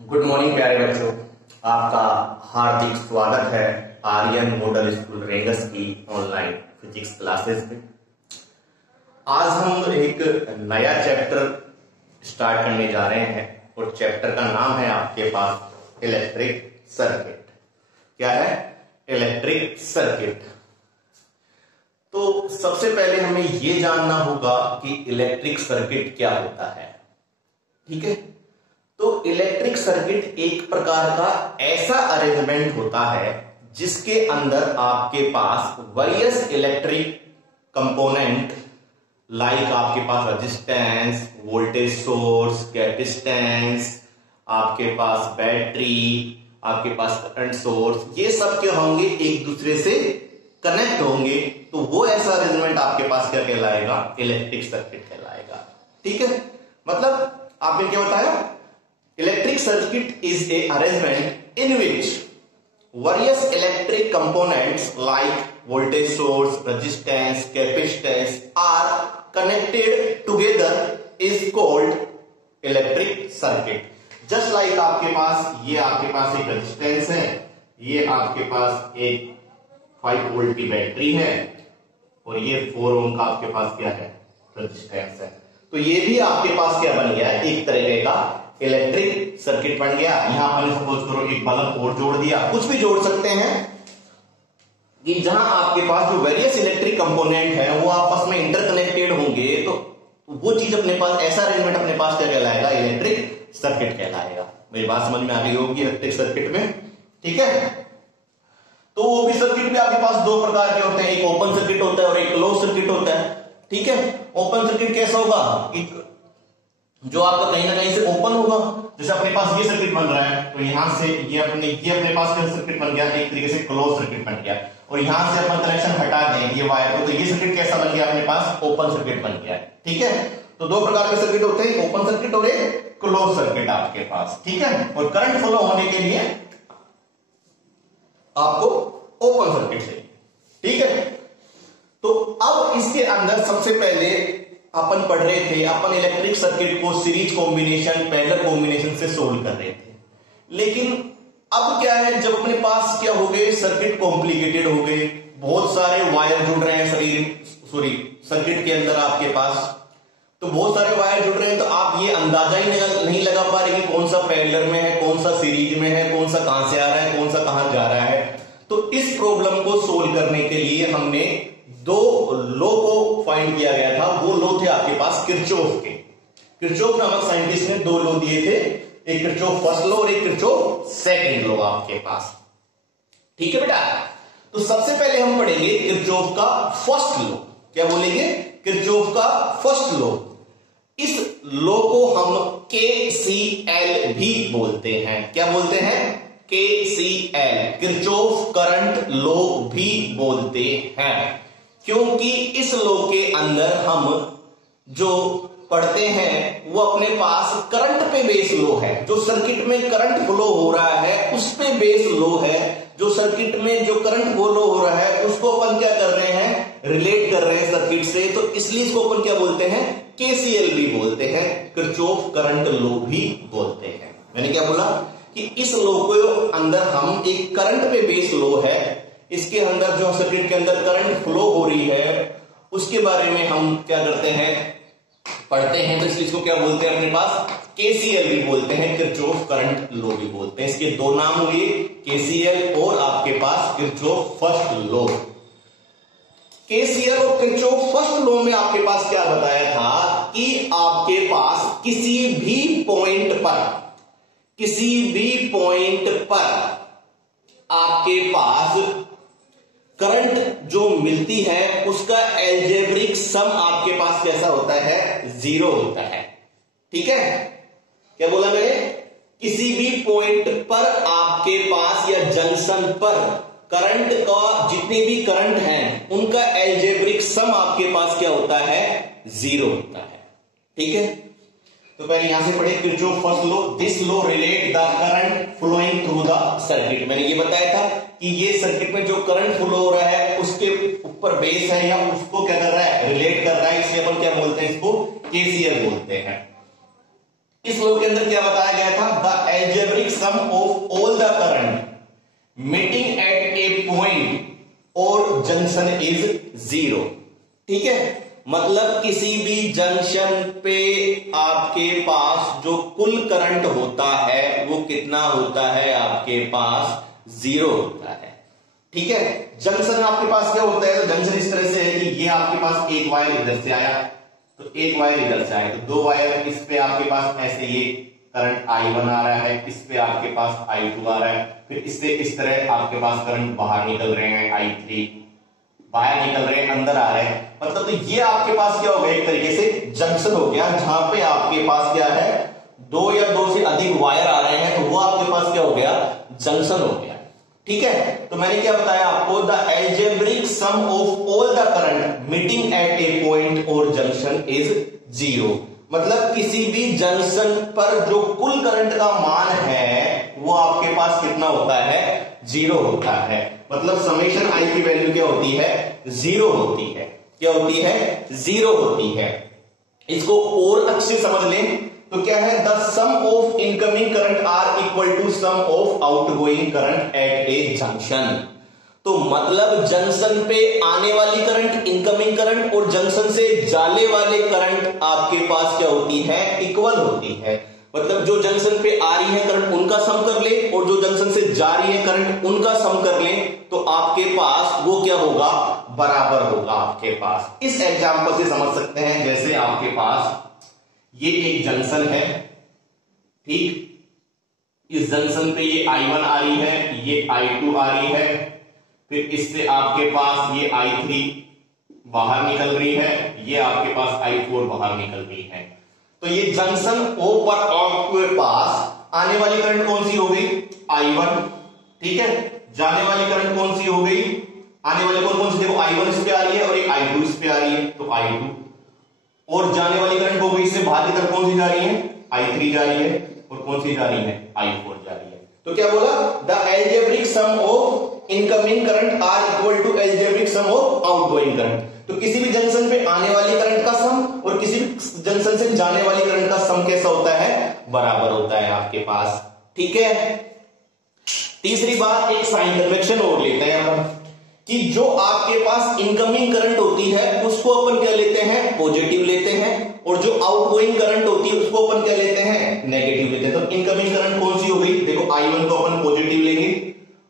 Good morning प्यारे बच्चों, आपका हार्दिक स्वागत है आर्यन मॉडल स्कूल रेंगस की ऑनलाइन फिजिक्स क्लासेस में। आज हम एक नया चैप्टर स्टार्ट करने जा रहे हैं और चैप्टर का नाम है आपके पास इलेक्ट्रिक सर्किट। क्या है? Electric circuit. तो सबसे पहले हमें यह जानना होगा कि इलेक्ट्रिक सर्किट क्या होता है। ठीक है, तो इलेक्ट्रिक सर्किट एक प्रकार का ऐसा अरेंजमेंट होता है जिसके अंदर आपके पास वेरियस इलेक्ट्रिक कंपोनेंट लाइक आपके पास रेजिस्टेंस, वोल्टेज सोर्स, कैपेसिटेंस, आपके पास बैटरी, आपके पास करंट सोर्स, ये सब क्या होंगे, एक दूसरे से कनेक्ट होंगे। तो वो ऐसा अरेंजमेंट आपके पास क्या कहलाएगा? इलेक्ट्रिक सर्किट कहलाएगा। ठीक है, मतलब आपने क्या बताया? Electric circuit is a arrangement in which various electric components like voltage source, resistance, capacitance are connected together is called electric circuit. Just like आपके पास एक रेजिस्टेंस है, ये आपके पास एक 5 वोल्ट की बैटरी है और ये 4 ओम का आपके पास क्या है? रेजिस्टेंस है। तो ये भी आपके पास क्या बन गया है? एक तरीके का इलेक्ट्रिक सर्किट बन गया। यहां पर सपोज करो एक बल्ब और जोड़ दिया, कुछ भी जोड़ सकते हैं कि जहां आपके पास जो वेरियस इलेक्ट्रिक कंपोनेंट है वो आपस में इंटरकनेक्टेड होंगे, तो वो चीज अपने पास, ऐसा अरेंजमेंट अपने पास क्या कहलाएगा? इलेक्ट्रिक सर्किट कहलाएगा। मेरी बात समझ में आ गई होगी इलेक्ट्रिक सर्किट में। ठीक है, तो वो भी सर्किट में आपके पास दो प्रकार के होते हैं, एक ओपन सर्किट होता है और एक क्लोज सर्किट होता है। ठीक है, ओपन सर्किट कैसा होगा? जो आपका कहीं ना कहीं से ओपन होगा। जैसे अपने पास ये सर्किट बन रहा है, तो यहां से ये अपने पास सर्किट बन गया, एक तरीके से क्लोज सर्किट बन गया। और यहां से अपन कनेक्शन हटा दें ये वायर को, तो ये सर्किट कैसा बन गया? अपने पास ओपन सर्किट बन गया। ठीक है, तो दो प्रकार के सर्किट होते हैं, ओपन सर्किट और एक क्लोज सर्किट आपके पास। ठीक है, और करंट फ्लो होने के लिए आपको ओपन सर्किट चाहिए। ठीक है, तो अब इसके अंदर सबसे पहले अपन पढ़ रहे थे, अपन इलेक्ट्रिक सर्किट को सीरीज कॉम्बिनेशन, पैरेलल कॉम्बिनेशन से सोल्व कर रहे थे। लेकिन अब क्या है, जब अपने पास क्या हो गए, सर्किट कॉम्प्लिकेटेड हो गए, बहुत सारे वायर जुड़ रहे हैं सर्किट के अंदर आपके पास, तो बहुत सारे वायर जुड़ रहे हैं, तो आप ये अंदाजा ही नहीं लगा पा रहे कि कौन सा पैरेलल में है, कौन सा सीरीज में है, कौन सा कहां से आ रहा है, कौन सा कहां जा रहा है। तो इस प्रॉब्लम को सोल्व करने के लिए हमने दो लॉ को फाइंड किया गया था। वो लॉ थे आपके पास किरचॉफ के। किरचॉफ नामक साइंटिस्ट ने दो लॉ दिए थे, एक किरचॉफ फर्स्ट लॉ और एक किरचॉफ सेकंड लॉ आपके पास। ठीक है बेटा, तो सबसे पहले हम पढ़ेंगे किरचॉफ का फर्स्ट लॉ। क्या बोलेंगे? किरचॉफ का फर्स्ट लॉ। इस लॉ को हम KCL भी बोलते हैं। क्या बोलते हैं? KCL, किरचॉफ करंट लॉ भी बोलते हैं, क्योंकि इस लॉ के अंदर हम जो पढ़ते हैं वो अपने पास करंट पे बेस लॉ है। जो सर्किट में करंट फ्लो हो रहा है उस पे बेस लॉ है। जो सर्किट में जो करंट फ्लो हो रहा है उसको अपन क्या कर रहे हैं? रिलेट कर रहे हैं सर्किट से, तो इसलिए इसको अपन क्या बोलते हैं? KCL भी बोलते हैं, किरचॉफ करंट लॉ भी बोलते हैं। मैंने क्या बोला कि इस लॉ को अंदर हम एक करंट पे बेस लॉ है, इसके अंदर जो सर्किट के अंदर करंट फ्लो हो रही है उसके बारे में हम क्या करते हैं? पढ़ते हैं। तो इसलिए इसको क्या बोलते हैं? अपने पास KCL भी बोलते हैं, किरचॉफ करंट लॉ भी बोलते हैं। इसके दो नाम हुए, KCL और आपके पास किरचॉफ फर्स्ट लॉ। KCL और किरचॉफ फर्स्ट लॉ में आपके पास क्या बताया था कि आपके पास किसी भी पॉइंट पर आपके पास करंट जो मिलती है उसका एल्जेब्रिक सम आपके पास कैसा होता है? 0 होता है। ठीक है, क्या बोला मैंने? किसी भी पॉइंट पर आपके पास या जंक्शन पर करंट का, जितने भी करंट हैं उनका एल्जेब्रिक सम आपके पास क्या होता है? 0 होता है। ठीक है, तो पहले यहां से पढ़े Kirchhoff first law. This law relate the current flowing through the circuit. मैंने ये बताया था कि ये सर्किट में जो करंट फ्लो हो रहा है उसके ऊपर बेस है या उसको क्या कर रहा है? रिलेट कर रहा है, इसलिए अपन क्या बोलते हैं? इसको KCL बोलते हैं। इस लॉ के अंदर क्या बताया गया था, the algebraic sum of all the current meeting at A point और जंक्शन इज 0। ठीक है, मतलब किसी भी जंक्शन पे आपके पास जो कुल करंट होता है वो कितना होता है, आपके पास 0 होता है। ठीक है, जंक्शन आपके पास क्या होता है, तो जंक्शन इस तरह से है कि ये आपके पास एक वायर इधर से आया, तो एक वायर इधर से आया, तो दो वायर, इस पे आपके पास ऐसे ये करंट I1 आ रहा है, इस पे आपके पास I2 आ रहा है, फिर इससे इस तरह आपके पास करंट बाहर निकल रहे हैं, I3 बाहर निकल रहे हैं, अंदर आ रहे हैं। मतलब तो ये आपके पास क्या हो गया, एक तरीके से जंक्शन हो गया, जहां पे आपके पास क्या है, दो या दो से अधिक वायर आ रहे हैं, तो वो आपके पास क्या हो गया, जंक्शन हो गया। ठीक है, तो मैंने क्या बताया आपको, the algebraic sum of all the current meeting at A point और जंक्शन इज 0। मतलब किसी भी जंक्शन पर जो कुल करंट का मान है वो आपके पास कितना होता है, 0 होता है। मतलब समेशन आई की वैल्यू क्या होती है, 0 होती है। क्या होती है, 0 होती है। इसको और अच्छे समझ लें तो क्या है, the sum of incoming current are equal to sum of outgoing current at a junction. तो मतलब जंक्शन पे आने वाली करंट, इनकमिंग करंट और जंक्शन से जाने वाले करंट आपके पास क्या होती है, इक्वल होती है। मतलब जो जंक्शन पे आ रही है करंट उनका सम कर ले और जो जंक्शन से जा रही है करंट उनका सम कर ले, तो आपके पास वो क्या होगा, बराबर होगा आपके पास। इस एग्जांपल से समझ सकते हैं, जैसे आपके पास ये एक जंक्शन है, ठीक, इस जंक्शन पे ये I1 आ रही है, ये I2 आ रही है, फिर इससे आपके पास ये I3 बाहर निकल रही है, ये आपके पास I4 बाहर निकल रही है। तो ये जंक्शन O पर आपके पास आने वाली करंट कौन सी हो गई, I1। ठीक है, जाने वाली करंट कौन सी हो गई, आने वाली कौन सी, देखो I1 इस पे आ रही है और एक I2 इस पे आ रही है, तो I2, और जाने वाली करंट हो गई इससे बाहर की तरफ कौन सी जा रही है, I3 जा रही है, और कौन सी जा रही है, I4 जा रही है। तो क्या बोला, the algebraic sum of incoming current are equal to algebraic sum of outgoing current. तो किसी भी जंक्शन पे आने वाली करंट का सम और किसी भी जंक्शन से जाने वाली करंट का सम कैसा होता है, बराबर होता है आपके पास। ठीक है, तीसरी बात, एक साइन कन्वेंशन और लेते हैं हम, कि जो आपके पास इनकमिंग करंट होती है उसको अपन क्या लेते हैं, पॉजिटिव लेते हैं, और जो आउटगोइंग करंट होती है उसको अपन क्या लेते हैं, नेगेटिव लेते हैं। तो इनकमिंग करंट कौन सी हो गई, देखो I1 को अपन पॉजिटिव लेंगे,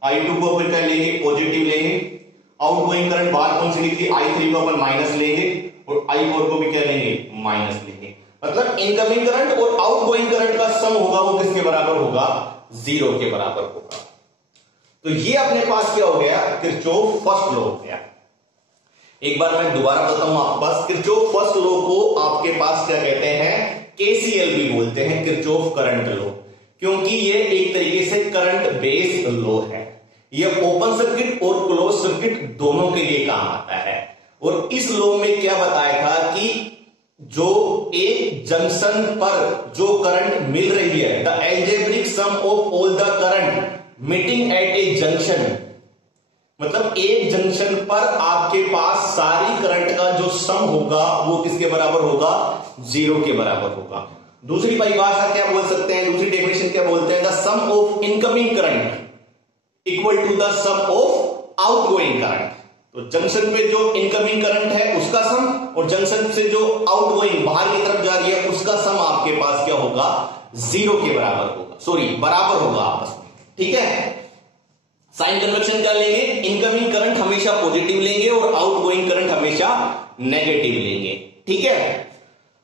I2 को अपन क्या लेंगे, पॉजिटिव लेंगे, आउटगोइंग करंट बाहर कौन सी निकली, I3 को अपन माइनस लेंगे, और I4 को भी क्या लेंगे, माइनस लेंगे। मतलब इनकमिंग करंट और आउटगोइंग करंट का सम होगा वो किसके बराबर होगा, 0 के बराबर होगा। तो ये अपने पास क्या हो गया, किरचॉफ फर्स्ट लॉ हो गया। एक बार मैं दोबारा बताता हूं आपके पास, किरचॉफ फर्स्ट लॉ को आपके पास क्या कहते हैं, KCL भी बोलते हैं, किरचॉफ करंट लॉ, क्योंकि ये एक तरीके से करंट बेस्ड लॉ है। ये ओपन सर्किट और क्लोज सर्किट दोनों के लिए काम आता है। और इस लॉ में क्या बताया था कि जो एक जंक्शन पर जो करंट मिल रही है, the algebraic sum of all the current meeting at a junction, मतलब एक जंक्शन पर आपके पास सारी करंट का जो सम होगा वो किसके बराबर होगा, 0 के बराबर होगा। दूसरी परिभाषा क्या बोल सकते हैं, दूसरी डेफिनेशन क्या बोलते हैं, the sum of incoming current equal to the sum of outgoing current. तो जंक्शन पे जो इनकमिंग करंट है उसका सम और जंक्शन से जो आउटगोइंग बाहर की तरफ जा रही है उसका सम आपके पास क्या होगा, 0 के बराबर होगा, सॉरी बराबर होगा आपस में। ठीक है, साइन कन्वेंशन क्या लेंगे, इनकमिंग करंट हमेशा पॉजिटिव लेंगे और आउटगोइंग करंट हमेशा नेगेटिव लेंगे। ठीक है,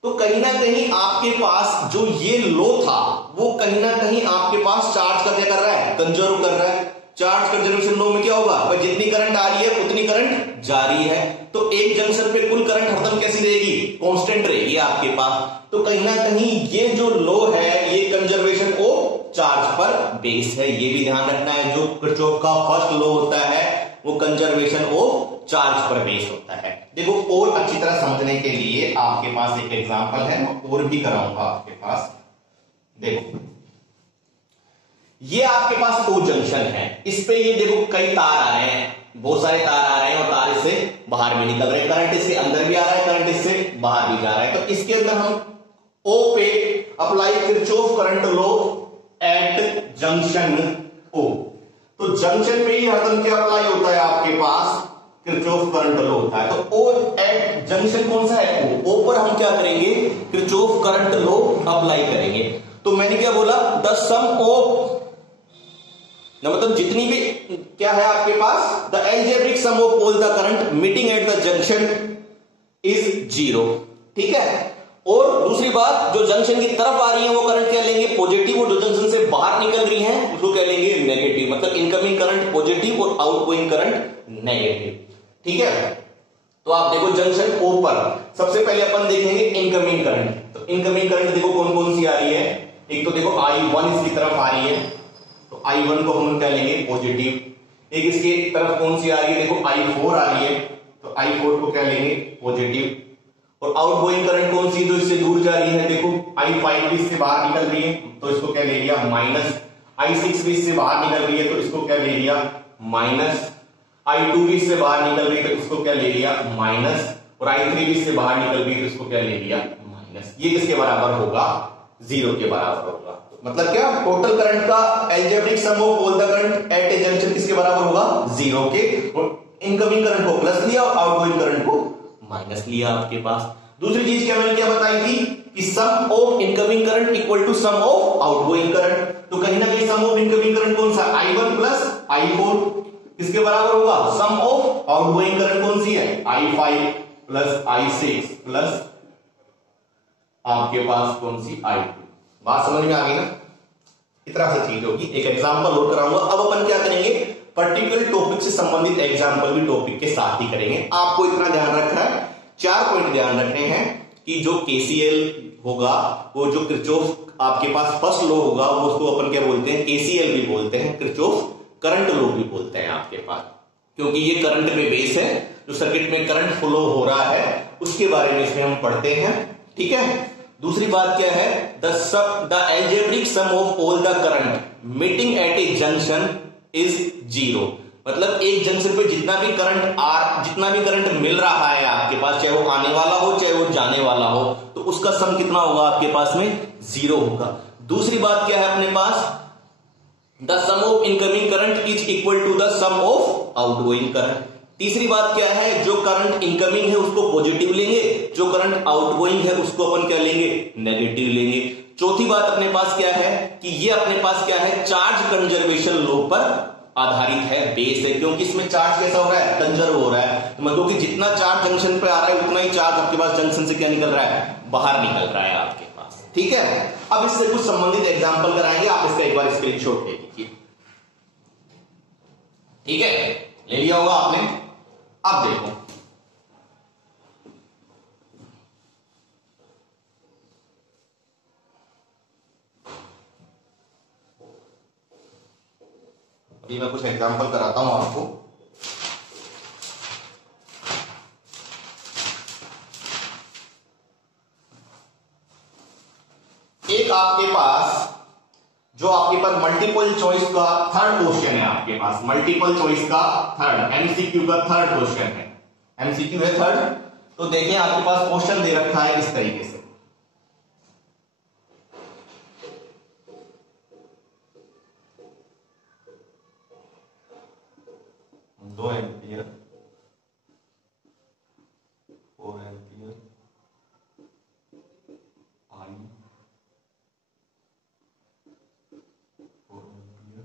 तो कहीं ना कहीं आपके पास जो ये लो था वो कहीं ना कहीं आपके पास चार्ज का क्या कर रहा है, कंजर्व कर रहा है। चार्ज कंजर्वेशन लो में क्या होगा, भाई जितनी करंट आ रही है उतनी करंट जा रही है, तो एक जंक्शन पे कुल करंट हरदम कैसी रहेगी, कांस्टेंट रहेगी आपके पास। तो कहीं ना कहीं ये जो लो है ये कंजर्वेशन ऑफ चार्ज पर बेस है, ये भी ध्यान रखना है। जो किरचॉफ का फर्स्ट लॉ होता है वो कंजर्वेशन ऑफ चार्ज पर बेस होता है। देखो और अच्छी तरह समझने के लिए आपके पास एक एग्जांपल है, मैं और भी कराऊंगा आपके पास। देखो ये आपके पास O जंक्शन है, इस पे ये देखो कई तार आ रहे हैं, बहुत सारे तार आ रहे हैं और तार इससे बाहर भी निकल रहे हैं, करंट इसके अंदर भी आ रहा है, करंट इससे बाहर भी जा रहा है। तो इसके अंदर हम O पे apply Kirchhoff current law at junction O. तो जंक्शन पे ही हरदम क्या अप्लाई होता है आपके पास, किरचॉफ करंट लॉ होता है। तो ओ एट जंक्शन कौन सा है, ओ पर हम क्या करेंगे, किरचॉफ करंट लॉ अप्लाई करेंगे। तो मैंने क्या बोला, द सम ऑफ, मतलब जितनी भी क्या है आपके पास, the algebraic sum of all the current meeting at the junction is 0। ठीक है। और दूसरी बात, जो जंक्शन की तरफ आ रही है वो करंट क्या लेंगे, पॉजिटिव, और जो जंक्शन से बाहर निकल रही है उसको क्या लेंगे, नेगेटिव। मतलब इनकमिंग करंट पॉजिटिव और आउटगोइंग करंट नेगेटिव। ठीक है। तो आप देखो जंक्शन ओ पर सबसे पहले अपन देखेंगे इनकमिंग करंट। तो इनकमिंग करंट देखो कौन कौन सी आ रही है, एक तो देखो I1 इसकी तरफ आ रही है, तो I1 को हम क्या लेंगे, पॉजिटिव। एक इसकी तरफ कौन सी आ रही है, देखो I4 आ रही है, तो I4 को क्या लेंगे, पॉजिटिव। और आउटगोइंग करंट कौन सी, जो इससे दूर जा रही है, देखो I5 भी इससे बाहर निकल रही है, तो इसको क्या ले लिया, माइनस। I6 भी इससे बाहर निकल रही है, तो इसको क्या ले लिया, माइनस। I2 भी इससे बाहर निकल रही है, तो इसको क्या ले लिया, माइनस। और I3 भी इससे बाहर निकल रही है, तो इसको क्या ले लिया, माइनस। ये किसके बराबर होगा, 0 के बराबर होगा। मतलब क्या, टोटल करंट का algebraic sum of all the current at a junction किसके बराबर होगा, 0 के। और इनकमिंग करंट को प्लस लिया और आउटगोइंग करंट को माइनस लिया आपके पास। दूसरी चीज क्या मैंने क्या बताई थी कि sum of incoming current equal to sum of outgoing current. तो कहीं ना कहीं सम ऑफ इनकमिंग करंट कौन सा, I1 प्लस I4 किसके बराबर होगा, सम ऑफ आउटगोइंग करंट कौन सी है, I5 प्लस I6 प्लस आपके पास कौन सी, I2। बात समझ में आ गई ना, इतना सा चीज होगी। एक एग्जांपल और कराऊंगा। अब अपन क्या करेंगे, पर्टिकुलर टॉपिक से संबंधित एग्जांपल भी टॉपिक के साथ ही करेंगे। आपको इतना ध्यान रखना है, 4 पॉइंट ध्यान रखने हैं कि जो KCL होगा, वो जो किरचॉफ आपके पास फर्स्ट लॉ होगा, वो उसको अपन क्या बोलते हैं, KCL भी बोलते हैं, किरचॉफ करंट लॉ भी बोलते हैं आपके पास, क्योंकि ये करंट में बेस है। जो सर्किट में करंट फ्लो हो रहा है उसके बारे में इसमें हम पढ़ते हैं। ठीक है। दूसरी बात क्या है, the algebraic sum of all the current meeting at a junction is 0। मतलब एक जंक्शन पे जितना भी करंट मिल रहा है आपके पास, चाहे वो आने वाला हो चाहे वो जाने वाला हो, तो उसका सम कितना होगा आपके पास में, 0 होगा। दूसरी बात क्या है अपने पास, the sum of incoming current is equal to the sum of outgoing current. तीसरी बात क्या है, जो करंट इनकमिंग है उसको पॉजिटिव लेंगे, जो करंट आउटगोइंग है उसको अपन क्या लेंगे, नेगेटिव लेंगे। चौथी बात अपने पास क्या है कि ये अपने पास क्या है, चार्ज कंजर्वेशन लॉ पर आधारित है, बेस है, क्योंकि इसमें चार्ज कैसा हो रहा है, कंजर्व हो रहा है। तो मतलब कि जितना चार्ज जंक्शन पे आ रहा है उतना ही चार्ज आपके पास जंक्शन से क्या निकल रहा है, बाहर निकल रहा है आपके पास। ठीक है। अब इससे कुछ संबंधित एग्जांपल कराएंगे, आप इसका एक बार स्क्रीनशॉट ले लीजिए। ठीक है, ले लिया होगा आपने। अब देखो, अभी मैं कुछ एग्जांपल कराता हूं आपको। एक आपके पास जो आपके पास मल्टीपल चॉइस का थर्ड क्वेश्चन है, आपके पास मल्टीपल चॉइस का थर्ड MCQ का थर्ड क्वेश्चन है, MCQ है थर्ड। तो देखिए आपके पास क्वेश्चन दे रखा है इस तरीके से, दो ampere 4 ampere I 4 ampere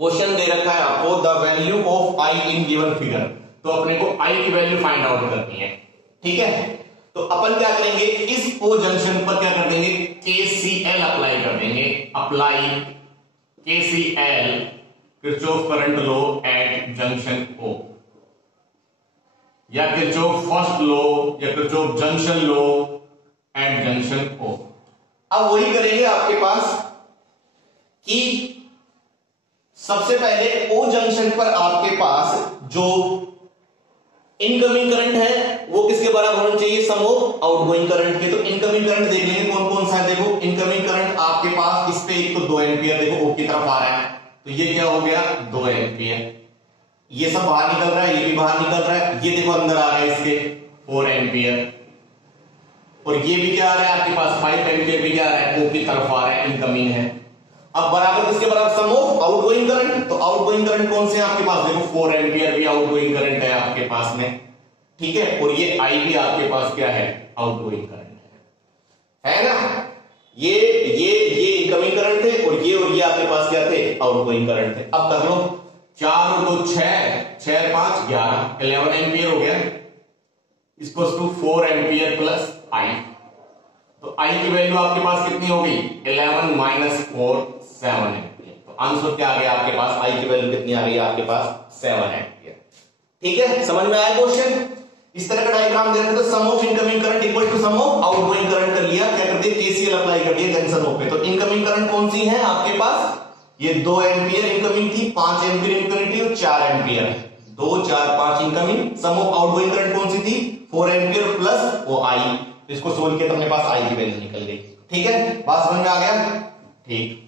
question दे रखा है आपको, the value of I in given figure. तो अपने को I की वैल्यू फाइंड आउट करनी है। ठीक है। तो अपन क्या करेंगे, इस O जंक्शन पर क्या कर देंगे, KCL अप्लाई कर देंगे। Apply KCL, Kirchhoff current law at junction O, या किरचॉफ फर्स्ट लॉ, या Kirchhoff junction law at junction O। अब वही करेंगे आपके पास कि सबसे पहले O जंक्शन पर आपके पास जो इनकमिंग करंट है वो किसके बराबर होना चाहिए, सम ऑफ आउटगोइंग करंट के। तो इनकमिंग करंट देख लेंगे कौन कौन सा है। देखो इनकमिंग करंट आपके पास इस पे एक तो 2 एम्पियर, देखो O की तरफ आ रहा है, तो ये क्या हो गया, 2 एम्पियर। ये सब बाहर निकल रहा है, ये भी बाहर निकल रहा है, ये देखो अंदर आ रहा है इसके 4 एम्पियर, और ये भी क्या आ रहा है आपके पास 5 एम्पियर भी क्या आ रहा है, ओ की तरफ आ रहा है, इनकमिंग है। अब बराबर किसके बराबर, सम ऑफ आउटगोइंग करंट। तो आउटगोइंग करंट कौन से हैं आपके पास, देखो 4 एम्पियर भी आउटगोइंग करंट है आपके पास में, ठीक है, और ये आई भी आपके पास क्या है, आउटगोइंग करंट है ना। ये इनकमिंग करंट थे और ये आपके पास क्या थे, आउटगोइंग करंट थे। अब कर लो 4 और 2 6, 6 5 11, 11 एम्पियर हो गया, इसको 4 एम्पियर प्लस आई। तो आई की वैल्यू आपके पास कितनी होगी, 11 माइनस 4 7 एम्पियर। तो आंसर क्या आ गया आपके पास, आई की वैल्यू कितनी आ गई आपके पास 7 एम्पियर। ठीक है, समझ में आया क्वेश्चन। इस तरह का डायग्राम दे रहे थे तो sum of incoming current equal to sum of outgoing current कर लिया, क्या कर दिया, केसीएल अप्लाई कर दिया जंक्शन ओ पे। तो इनकमिंग करंट कौन सी है आपके पास, ये 2 एम्पियर इनकमिंग थी, 5 एम्पियर इनकमिंग थी और 4 ampere, 2 4 5 incoming. Sum of outgoing current कौन सी थी, 4 एम्पियर प्लस वो आई। इसको सोल्व किया तो अपने पास आई की वैल्यू निकल गई। ठीक है, बात समझ में आ गया। ठीक,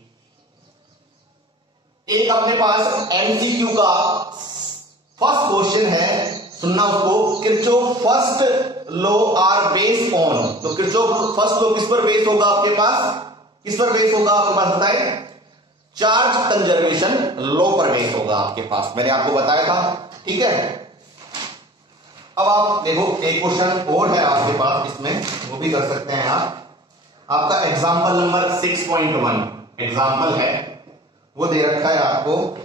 एक अपने पास एमसीक्यू का फर्स्ट क्वेश्चन है, सुनना उसको। Kirchhoff first law are based on, तो किरचॉफ फर्स्ट लॉ किस पर बेस होगा आपके पास, किस पर बेस होगा आपके पास बताएं, चार्ज कंजर्वेशन लॉ पर बेस होगा आपके पास, मैंने आपको बताया था। ठीक है, अब आप देखो एक क्वेश्चन और है आपके पास इसमें, वो भी कर सकते हैं आप। आपका एग्जाम्पल नंबर 6.1 एग्जाम्पल है, वो दे रखा है आपको।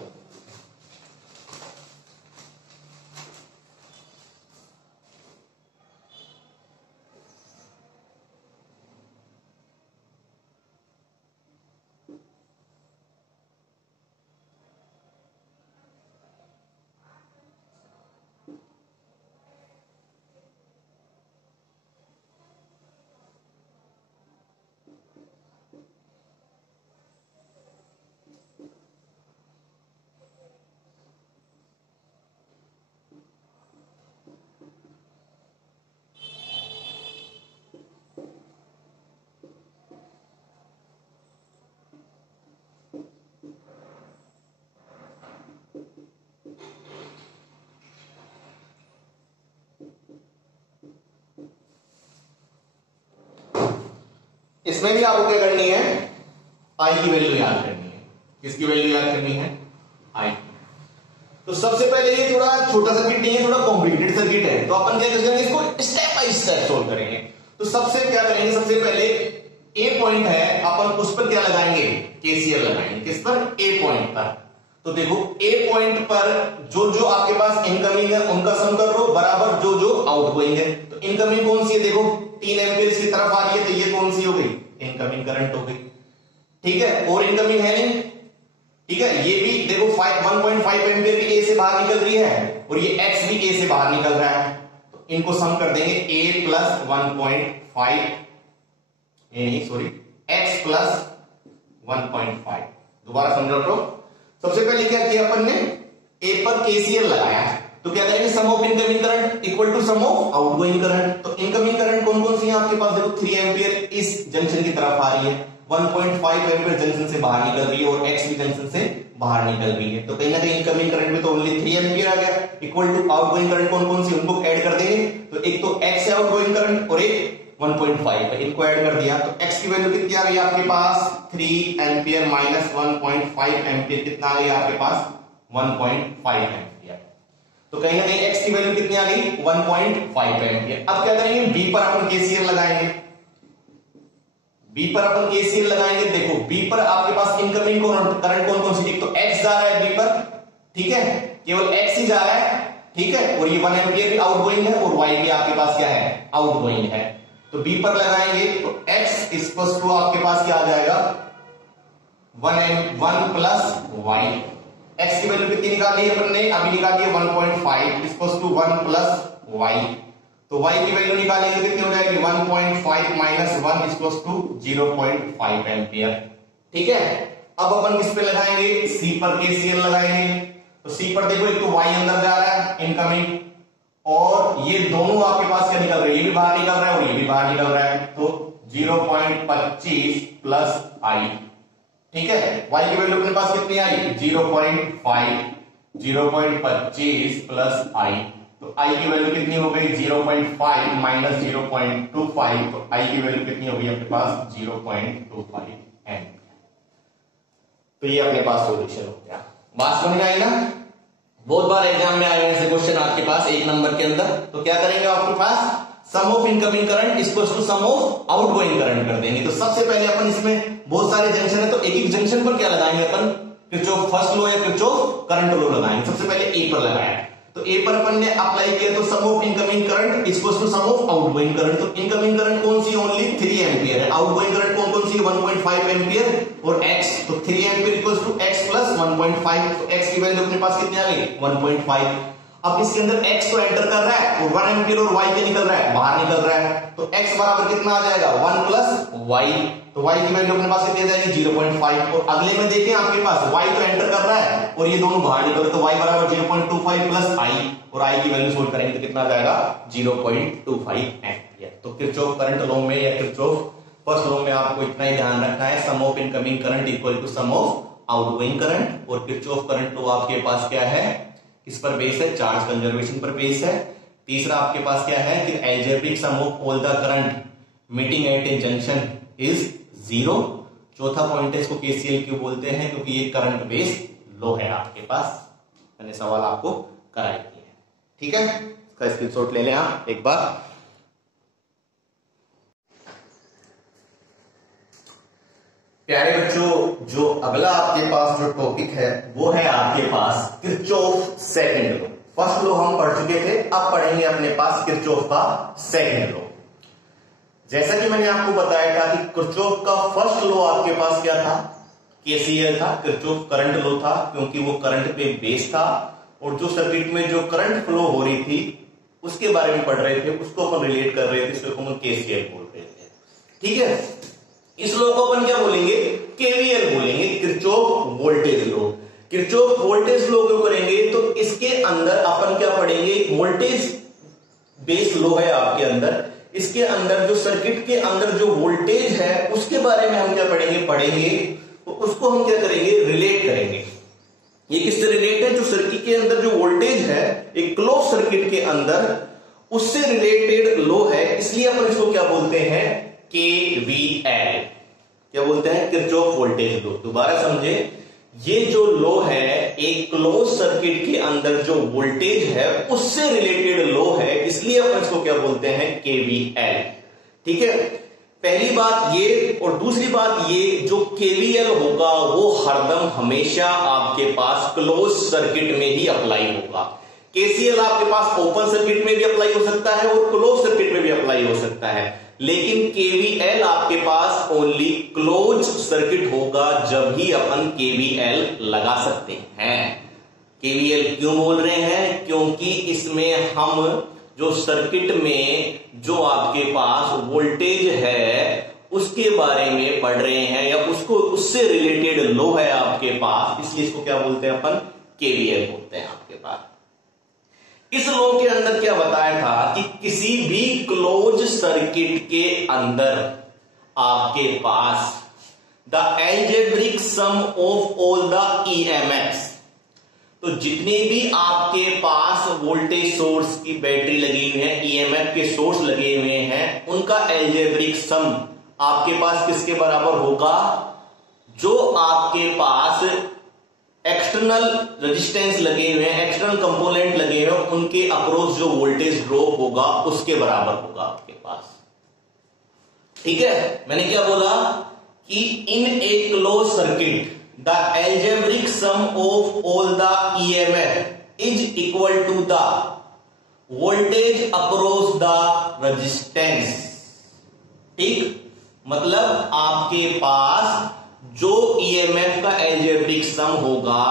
इसमें भी आपको क्या करनी है, आई की वैल्यू याद करनी है। किसकी वैल्यू याद करनी है, आई। तो सबसे पहले ये थोड़ा छोटा सर्किट नहीं है, थोड़ा कॉम्प्लिकेटेड सर्किट है, तो अपन क्या करेंगे, इसको स्टेप बाय स्टेप सोल्व करेंगे। तो सबसे क्या करेंगे, सबसे पहले ए पॉइंट है, अपन उस पर क्या लगाएंगे, केसीएल लगाएंगे। किस पर, ए पॉइंट पर। तो देखो ए पॉइंट पर जो आपके पास इनकमिंग है उनका सम कर लो, बराबर जो आउटगोइंग है। तो इनकमिंग कौन सी है, देखो 3 एम्पियर की तरफ आ रही है, तो ये कौन सी हो गई, इनकमिंग करंट हो गई। ठीक है, और इनकमिंग है नहीं, ठीक है, ये भी देखो 1.5 एम्पियर की ए से बाहर निकल रही है, और ये एक्स भी ए से बाहर निकल रहा है। तो इनको सम कर देंगे, ए प्लस 1.5 एक्स प्लस 1.5। दोबारा समझो तो, सबसे पहले क्या किया अपन ने, ए पर केसीएल लगाया, तो क्या करेंगे, sum of incoming current equal to sum of outgoing current. तो इनकमिंग करंट कौन कौन सी है आपके पास, देखो 3 एम्पियर इस जंक्शन की तरफ आ रही है, 1.5 एम्पियर जंक्शन से बाहर निकल रही है, और एक्स भी जंक्शन से बाहर निकल रही है। तो कहीं ना कहीं इनकमिंग करंट में तो ओनली 3 एम्पियर आ गया, इक्वल टू आउटगोइंग करंट कौन कौन सी, उनको ऐड कर देंगे। तो एक तो एक्स है आउटगोइंग करंट, और एक 1.5 है, इनको ऐड कर दिया। तो एक्स की वैल्यू कितनी आ गई आपके पास, 3 एम्पियर माइनस 1.5 एम्पियर, कितना आ गया आपके पास, 1.5 एम्पियर। तो कहीं ना कहीं एक्स की वैल्यू कितनी आ गई, 1.5 एम्पियर। अब क्या करेंगे, बी पर अपन केसीएल लगाएंगे, बी पर अपन केसीएल लगाएंगे। देखो बी पर आपके पास इनकमिंग करंट कौन कौन सी, एक तो एक्स जा रहा है बी पर, ठीक है, केवल एक्स ही जा रहा है, ठीक है, और ये 1 एम्पियर भी आउटगोइंग है, और वाई भी आपके पास क्या है, आउटगोइंग है। तो बी पर लगाएंगे, तो x इक्वल टू आपके पास क्या आ जाएगा, 1 प्लस वाई। एक्स की वैल्यू कितनी निकाली है अपन ने, अभी निकाली है 1.5 इक्वल टू 1 प्लस वाई। तो y की वैल्यू निकालेंगे कितनी हो जाएगी, 1.5 माइनस 1 इक्वल टू 0.5 एम्पियर। ठीक है, अब अपन किस पे लगाएंगे, सी पर केसीएल लगाएंगे। तो सी पर देखो, एक तो y अंदर जा रहा है इनकमिंग, और ये दोनों आपके पास क्या निकल रहे हैं, ये भी बाहर निकल रहा है और ये भी बाहर निकल रहा है। तो 0.25 प्लस आई। ठीक है, y की वैल्यू अपने पास कितनी आई, 0.5 0.25 प्लस आई, तो आई की वैल्यू कितनी हो गई 0.5 माइनस 0.25, तो आई की वैल्यू कितनी हो गई आपके पास 0.25 एम्पियर। तो ये अपने पास सॉल्यूशन हो गया। बात समझ आई ना? बहुत बार एग्जाम में आए ऐसे क्वेश्चन आपके पास 1 नंबर के अंदर, तो क्या करेंगे आपके पास sum of incoming current equals to sum of outgoing current कर देंगे। तो सबसे पहले अपन इसमें बहुत सारे जंक्शन है, तो एक एक जंक्शन पर क्या लगाएंगे अपन, किरचॉफ फर्स्ट लॉ या किरचॉफ करंट लॉ लगाएंगे। सबसे पहले ए पर लगाया, तो ए पर अपन ने अप्लाई किया, तो sum of incoming current equals to sum of outgoing current. तो इनकमिंग करंट कौन सी, ओनली 3 एम्पियर है, आउटगोइंग करंट कौन कौन सी 1.5 एम्पियर और x, तो 3 ampere equals to x plus 1.5, तो x की वैल्यू अपने पास कितनी आ गई 1.5। अब इसके अंदर x तो एंटर कर रहा है और 1 एम्पियर और y के निकल रहा है, बाहर निकल रहा है, तो x बराबर कितना आ जाएगा 1 प्लस y, तो y की वैल्यू अपने पास कितनी आ जाएगी 0.5। और अगले में देखें आपके पास y तो एंटर कर रहा है और ये दोनों बाहर निकल रहे, तो y बराबर 0.25 प्लस i, और i की वैल्यू सोल्व करेंगे तो कितना आ जाएगा 0.25 एम्पियर। तो किरचॉफ करंट लॉ में या किरचॉफ फर्स्ट लॉ में आपको इतना ही ध्यान रखना है, sum of incoming current equal to sum of outgoing current. और किरचॉफ करंट लॉ आपके पास क्या है, किस पर बेस है, चार्ज कंजर्वेशन पर बेस है। तीसरा आपके पास क्या है कि algebraic sum of all the current meeting at a junction is 0। चौथा पॉइंट है, इसको केसीएल क्यों बोलते हैं, क्योंकि ये करंट बेस्ड लॉ है आपके पास। मैंने सवाल आपको कराई दिए है, ठीक है, इसका स्क्रीनशॉट ले लें आप एक बार। प्यारे बच्चों, जो अगला आपके पास जो टॉपिक है वो है आपके पास Kirchhoff second law. First law हम पढ़ चुके थे, अब पढ़ेंगे अपने पास किरचॉफ का सेकंड लॉ। जैसा कि मैंने आपको बताया था कि किरचॉफ का फर्स्ट लॉ आपके पास क्या था, केसीएल था, किरचॉफ करंट लॉ था, क्योंकि वो करंट पे बेस था और जो सर्किट में जो करंट फ्लो हो रही थी उसके बारे में पढ़ रहे थे, उसको अपन रिलेट कर रहे थे, इसको हम केसीएल बोल रहे थे, ठीक है। इस लॉ को अपन क्या बोलेंगे, केवीएल बोलेंगे, Kirchhoff voltage law. Kirchhoff voltage law क्यों करेंगे, तो इसके अंदर अपन क्या पढ़ेंगे, वोल्टेज बेस लॉ है आपके अंदर, इसके अंदर जो सर्किट के अंदर जो वोल्टेज है उसके बारे में हम क्या पढ़ेंगे, तो उसको हम क्या करेंगे, रिलेट करेंगे। ये किससे रिलेट है, जो सर्किट के अंदर जो वोल्टेज है एक क्लोज सर्किट के अंदर, उससे रिलेटेड लॉ है, इसलिए अपन इसको क्या बोलते हैं, केवीएल। क्या बोलते हैं, किरचॉफ वोल्टेज लॉ। दोबारा समझे, ये जो लॉ है एक क्लोज सर्किट के अंदर जो वोल्टेज है उससे रिलेटेड लॉ है, इसलिए अपन इसको क्या बोलते हैं, केवीएल, ठीक है। पहली बात ये, और दूसरी बात ये, जो केवीएल होगा वो हरदम हमेशा आपके पास क्लोज सर्किट में ही अप्लाई होगा। केसीएल आपके पास ओपन सर्किट में भी अप्लाई हो सकता है और क्लोज सर्किट में भी अप्लाई हो सकता है, लेकिन केवीएल आपके पास ओनली क्लोज सर्किट होगा जब ही अपन केवीएल लगा सकते हैं। केवीएल क्यों बोल रहे हैं, क्योंकि इसमें हम जो सर्किट में जो आपके पास वोल्टेज है उसके बारे में पढ़ रहे हैं, या उसको उससे रिलेटेड लॉ है आपके पास, इसलिए इसको क्या बोलते हैं अपन, केवीएल बोलते हैं आपके पास। इस लॉ के अंदर क्या बताया था कि किसी भी क्लोज सर्किट के अंदर आपके पास the algebraic sum of all the EMFs, तो जितने भी आपके पास वोल्टेज सोर्स की बैटरी लगी हुई है, ईएमएफ के सोर्स लगे हुए हैं, उनका अलजेब्रिक सम आपके पास किसके बराबर होगा, जो आपके पास एक्सटर्नल रेजिस्टेंस लगे हुए हैं, एक्सटर्नल कंपोनेंट लगे हुए हैं, उनके अक्रॉस जो वोल्टेज ड्रॉप होगा उसके बराबर होगा आपके पास, ठीक है। मैंने क्या बोला कि in a close circuit the algebraic sum of all the EMF is equal to the voltage across the resistance, ठीक। मतलब आपके पास जो ईएमएफ का अलजेब्रिक सम होगा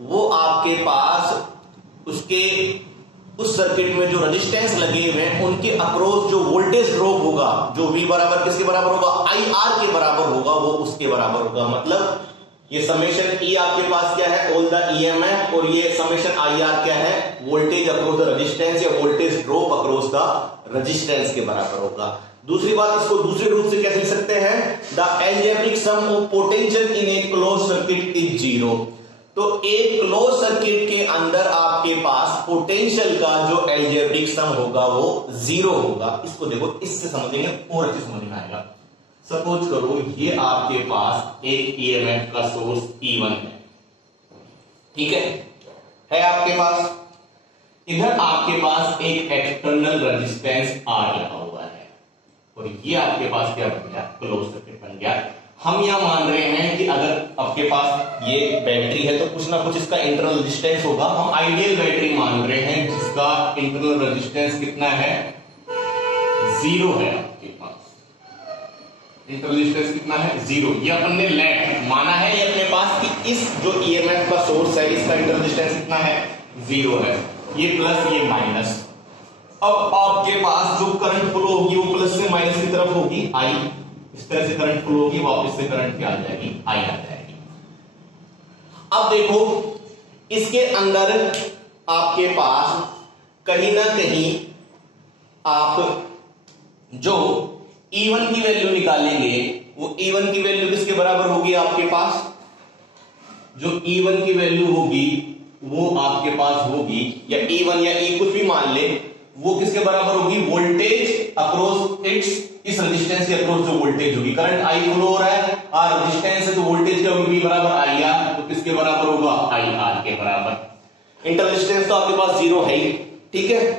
वो आपके पास उसके उस सर्किट में जो रेजिस्टेंस लगे हुए हैं उनके अक्रॉस जो वोल्टेज ड्रॉप होगा, जो V बराबर किसके बराबर होगा, IR के बराबर होगा, वो उसके बराबर होगा। मतलब ये समेशन E आपके पास क्या है, ऑल द ईएमएफ, और ये समेशन IR क्या है, वोल्टेज अक्रॉस द रेजिस्टेंस या voltage drop across the resistance के बराबर होगा। दूसरी बात, इसको दूसरे रूप से कैसे लिख सकते हैं, the algebraic sum of potential in a close circuit is 0। तो एक क्लोज सर्किट के अंदर आपके पास पोटेंशियल का जो अलजेब्रिक सम होगा वो 0 होगा। इसको देखो, इससे समझेंगे और अच्छे समझ में आएगा। सपोज करो ये आपके पास एक ईएमएफ का सोर्स E1 है, ठीक है आपके पास। इधर आपके पास एक एक्सटर्नल रेजिस्टेंस R लगा हुआ है और ये आपके पास क्या बन गया, क्लोज सर्किट बन गया। हम यह मान रहे हैं कि अगर आपके पास ये बैटरी है तो कुछ ना कुछ इसका इंटरनल रेजिस्टेंस होगा। हम आइडियल बैटरी मान रहे हैं जिसका इंटरनल रेजिस्टेंस कितना है, 0 है। आपके पास इंटरनल रेजिस्टेंस कितना है, 0। ये अपन ने लेट माना है ये अपने पास कि इस जो ईएमएफ का सोर्स है इसका इंटरनल रेजिस्टेंस कितना है, 0 है। ये प्लस ये माइनस। अब आपके पास जो करंट फ्लो होगी वो प्लस से माइनस की तरफ होगी, आई इस तरह से करंट फ्लो होगी, वापस से करंट क्या आ जाएगी, आई आ जाएगी। अब देखो इसके अंदर आपके पास कहीं ना कहीं आप जो E1 की वैल्यू निकालेंगे वो E1 की वैल्यू किसके बराबर होगी, आपके पास जो E1 की वैल्यू होगी वो आपके पास होगी, या E1 या E कुछ भी मान ले, वो किसके बराबर होगी, वोल्टेज अक्रॉस इट्स, इस रेजिस्टेंस के अक्रॉस जो वोल्टेज होगी। करंट आई फ्लो हो रहा है, आर रेजिस्टेंस है तो वोल्टेज क्या होगी, बराबर आई आर, तो किसके बराबर होगा, आई आर के बराबर। इंटर रेजिस्टेंस तो आपके पास 0 है ही, ठीक है।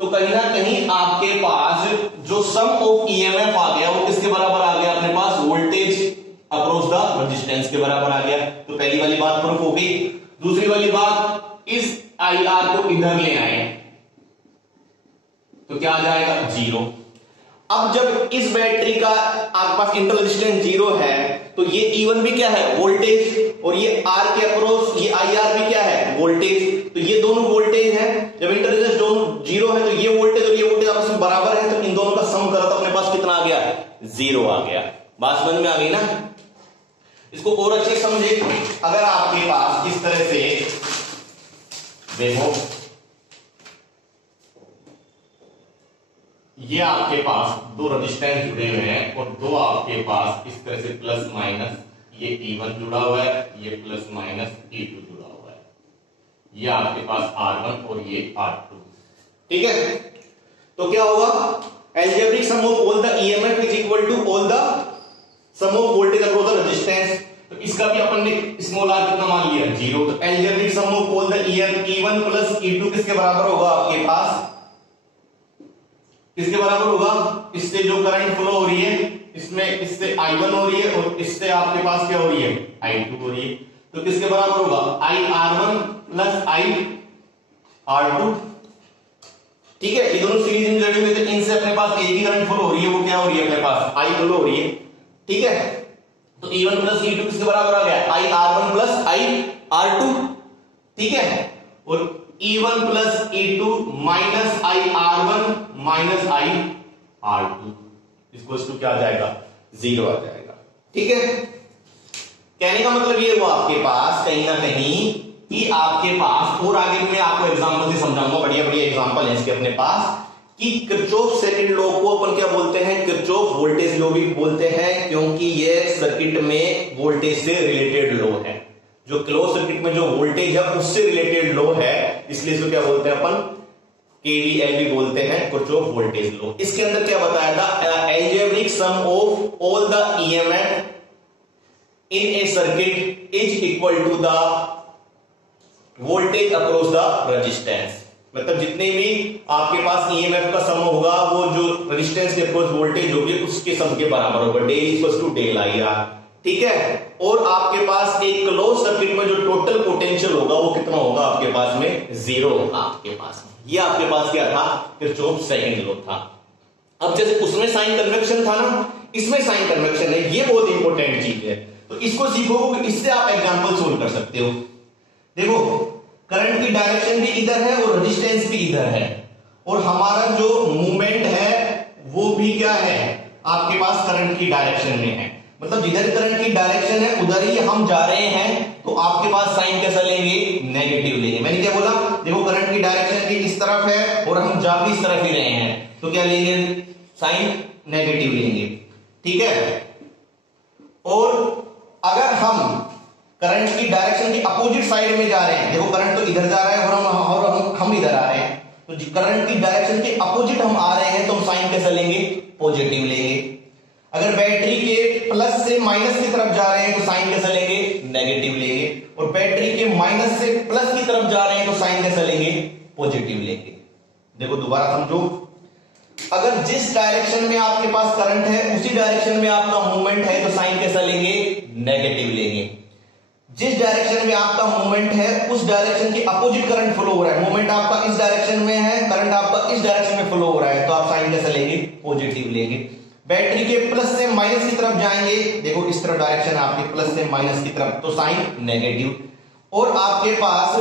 तो कहीं ना कहीं आपके पास जो सम ऑफ ईएमएफ आ गया वो किसके बराबर आ गया, अपने पास वोल्टेज अक्रॉस द रेजिस्टेंस के बराबर आ गया। तो पहली वाली बात प्रूफ हो गई। दूसरी वाली बात, इस आई आर को इधर ले आए तो क्या आ जाएगा, 0। अब जब इस बैटरी का आपके पास इंटरनल रेजिस्टेंस 0 है तो ये E1 भी क्या है, वोल्टेज, और ये R के अक्रॉस ये IR भी क्या है, वोल्टेज। तो ये दोनों वोल्टेज है। जब इंटरनल रेजिस्टेंस दोनों 0 है तो ये वोल्टेज और ये वोल्टेज आपस में बराबर है, तो इन दोनों का सम करा तो अपने पास कितना आ गया, 0 आ गया। बात समझ में आ गई ना। इसको और अच्छे समझे, अगर आपके पास इस तरह से देखो, ये आपके पास दो रेजिस्टेंस जुड़े हुए हैं और दो आपके पास इस तरह से प्लस माइनस, ये E1 जुड़ा हुआ है, ये प्लस माइनस E2 जुड़ा हुआ है, ये आपके पास R1 और ये R2, ठीक है। तो क्या होगा, algebraic sum of all the EMF is equal to all the sum of voltage across the resistance. तो इसका भी अपन ने स्मॉल r कितना मान लिया, 0। तो algebraic sum of all the E1 plus E2 किसके बराबर होगा, आपके पास किसके बराबर होगा, इससे जो करंट फ्लो हो रही है इसमें, इससे I1 हो रही है और इससे आपके पास क्या हो रही है, I2 हो रही है। तो किसके बराबर होगा, IR1 प्लस IR2, ठीक है। ये दोनों सीरीज में जुड़े हुए थे, इनसे अपने पास एक ही करंट फ्लो हो रही है, वो क्या हो रही है, अपने पास I फ्लो हो रही है, ठीक है। तो E1 प्लस E2 किसके बराबर आ गया, IR1 प्लस IR2, ठीक है। और E1 plus E2 minus IR1 minus IR2 इसको क्या आ जाएगा, 0 आ जाएगा, ठीक है। कहने का मतलब ये हुआ आपके पास कहीं ना कहीं कि आपके पास, और आगे मैं आपको एग्जांपल से समझाऊंगा, बढ़िया बढ़िया एग्जांपल है इसके अपने पास, कि किरचॉफ सेकंड लॉ को अपन क्या बोलते हैं, किरचॉफ वोल्टेज लॉ भी बोलते हैं, क्योंकि ये सर्किट में वोल्टेज से रिलेटेड लॉ है। जो क्लोज सर्किट में जो वोल्टेज है उससे रिलेटेड लॉ है, इसलिए इसको क्या बोलते हैं अपन, केवीएल भी बोलते हैं, किरचॉफ वोल्टेज लॉ। इसके अंदर क्या बताया था, algebraic sum of all the EMF in a circuit is equal to the voltage across the resistance. मतलब जितने भी आपके पास ईएमएफ का सम होगा वो जो रेजिस्टेंस के अक्रॉस वोल्टेज होगी उसके सम के बराबर होगा, del equals to del IR, ठीक है। और आपके पास एक क्लोज सर्किट में जो टोटल पोटेंशियल होगा वो कितना होगा, आपके पास में 0 होगा आपके पास में। ये आपके पास क्या था, किरचॉफ सेकंड लॉ था। अब जैसे उसमें साइन कन्वेक्शन था ना, इसमें साइन कन्वेक्शन है, ये बहुत इंपॉर्टेंट चीज है। तो इसको सीखोगे, इससे आप एग्जांपल सोल्व कर सकते हो। देखो करंट की डायरेक्शन भी इधर है और रेजिस्टेंस भी इधर है, और हमारा जो मूवमेंट है वो भी क्या है, आपके पास करंट की डायरेक्शन में है। मतलब जिधर करंट की डायरेक्शन है उधर ही हम जा रहे हैं, तो आपके पास साइन कैसा लेंगे, नेगेटिव लेंगे। मैंने क्या बोला, देखो करंट की डायरेक्शन भी इस तरफ है और हम जा भी इस तरफ ही रहे हैं, तो क्या लेंगे, साइन नेगेटिव लेंगे, ठीक है। और अगर हम करंट की डायरेक्शन की अपोजिट साइड में जा रहे हैं, देखो करंट तो इधर जा रहा है और हम इधर आ रहे हैं, तो करंट की डायरेक्शन के अपोजिट हम आ रहे हैं तो हम साइन कैसा लेंगे, पॉजिटिव लेंगे। अगर बैटरी के प्लस से माइनस की तरफ जा रहे हैं तो साइन कैसा लेंगे, नेगेटिव लेंगे, और बैटरी के माइनस से प्लस की तरफ जा रहे हैं तो साइन कैसा लेंगे, पॉजिटिव लेंगे। देखो दोबारा समझो, अगर जिस डायरेक्शन में आपके पास करंट है उसी डायरेक्शन में आपका मूवमेंट है तो साइन कैसा लेंगे, नेगेटिव लेंगे। जिस डायरेक्शन में आपका मूवमेंट है उस डायरेक्शन के अपोजिट करंट फ्लो हो रहा है, मूवमेंट आपका इस डायरेक्शन में है, करंट आपका इस डायरेक्शन में फ्लो हो रहा है, तो आप साइन कैसा लेंगे, पॉजिटिव लेंगे। बैटरी के प्लस से माइनस की तरफ जाएंगे, देखो इस तरफ डायरेक्शन आपके प्लस से माइनस की तरफ, तो साइन नेगेटिव। और आपके पास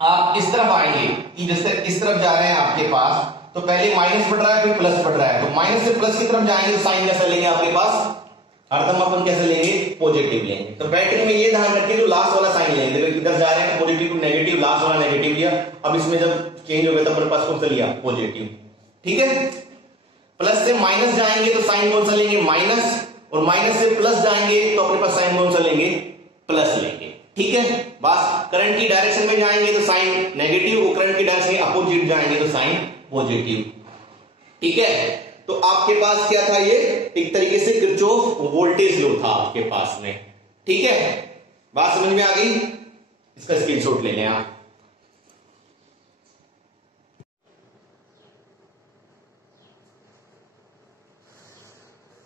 आप इस तरफ आएंगे, जैसे इस तरफ जा रहे हैं आपके पास, तो पहले माइनस बढ़ रहा है फिर प्लस बढ़ रहा है, तो माइनस से प्लस की तरफ जाएंगे तो साइन कैसा लेंगे आपके पास, हरदम अपन कैसे लेंगे, पॉजिटिव लेंगे। तो बैटरी में ये ध्यान रखिए जो लास्ट वाला साइन लेंगे, देखो इधर जा रहे हैं पॉजिटिव टू नेगेटिव, लास्ट वाला नेगेटिव लिया, अब इसमें जब चेंज हो गया तो अपने पास कौन सा लिया, पॉजिटिव। ठीक है, प्लस से माइनस जाएंगे तो साइन कौन सा लेंगे, माइनस, और माइनस से प्लस जाएंगे तो अपने पास साइन कौन सा लेंगे, प्लस लेंगे। ठीक है, बस करंट की डायरेक्शन में जाएंगे तो साइन नेगेटिव, और करंट की डायरेक्शन के अपोजिट जाएंगे तो साइन पॉजिटिव। ठीक है, तो आपके पास क्या था, ये एक तरीके से किरचॉफ वोल्टेज लॉ था आपके पास में। ठीक है, बात समझ में आ गई, इसका स्क्रीनशॉट ले लें आप।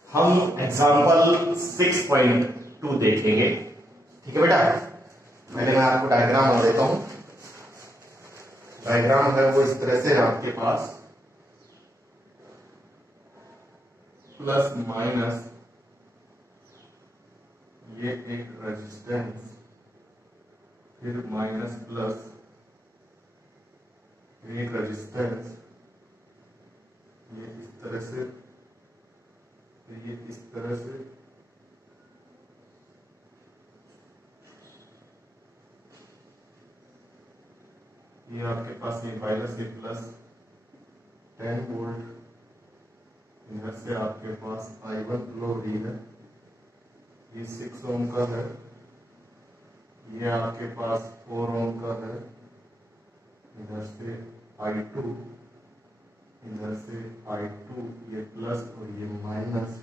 हम एग्जांपल 6.2 देखेंगे। ठीक है बेटा, पहले मैं आपको डायग्राम बना देता हूं। डायग्राम है वो इस तरह से है आपके पास, प्लस माइनस, ये एक रेजिस्टेंस, फिर माइनस प्लस, एक रेजिस्टेंस, ये इस तरह से, ये इस तरह से, ये आपके पास ये माइनस, ये प्लस 10 वोल्ट, इधर से आपके पास I1 फ्लो हो रही है, ये 6 ओम का है, ये आपके पास 4 ओम का है, इधर से I2, इधर से I2, ये प्लस और ये माइनस,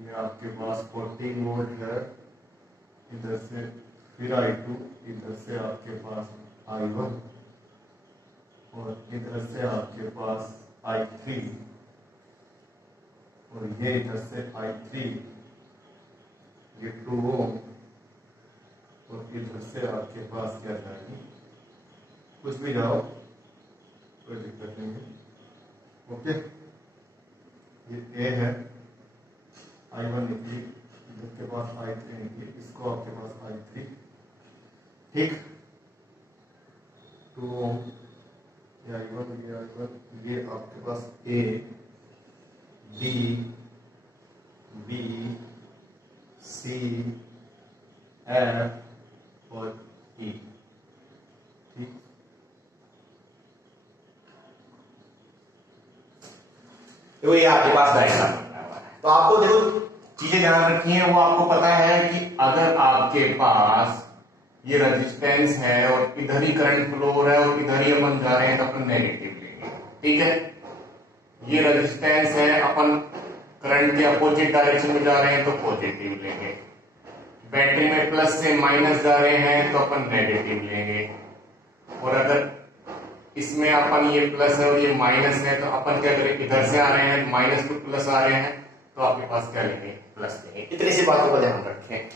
ये आपके पास 14 वोल्ट है, इधर से फिर I2, इधर से आपके पास I1, और इधर से आपके पास I3, और ये इधर से I3, ये 2 ओम, और इधर से आपके पास क्या जाएगी, कुछ भी जाओ कोई दिक्कत नहीं है। ओके, ये A है, I1 निकली, इधर के पास I3 निकली, इसको आपके पास I3, ठीक, 2 ओम, ये I1, ये आपके पास A, D, B, C, F और E। ठीक, तो ये आपके पास डायग्राम बना हुआ है। तो आपको देखो चीजें ध्यान रखी हैं, वो आपको पता है कि अगर आपके पास ये रेजिस्टेंस है और इधर ही करंट फ्लो हो रहा है और इधर ही अपन जा रहे हैं तो अपन नेगेटिव लेंगे। ठीक है, ये रेजिस्टेंस है, अपन करंट के अपोजिट डायरेक्शन में जा रहे हैं तो पॉजिटिव लेंगे, बैटरी में प्लस से माइनस जा रहे हैं तो अपन नेगेटिव लेंगे, और अगर इसमें अपन ये प्लस है और ये माइनस है तो अपन क्या करें, इधर से आ रहे हैं माइनस टू प्लस आ रहे हैं तो आपके पास क्या लेंगे, प्लस लेंगे। इतनी सी बातों का ध्यान रखें।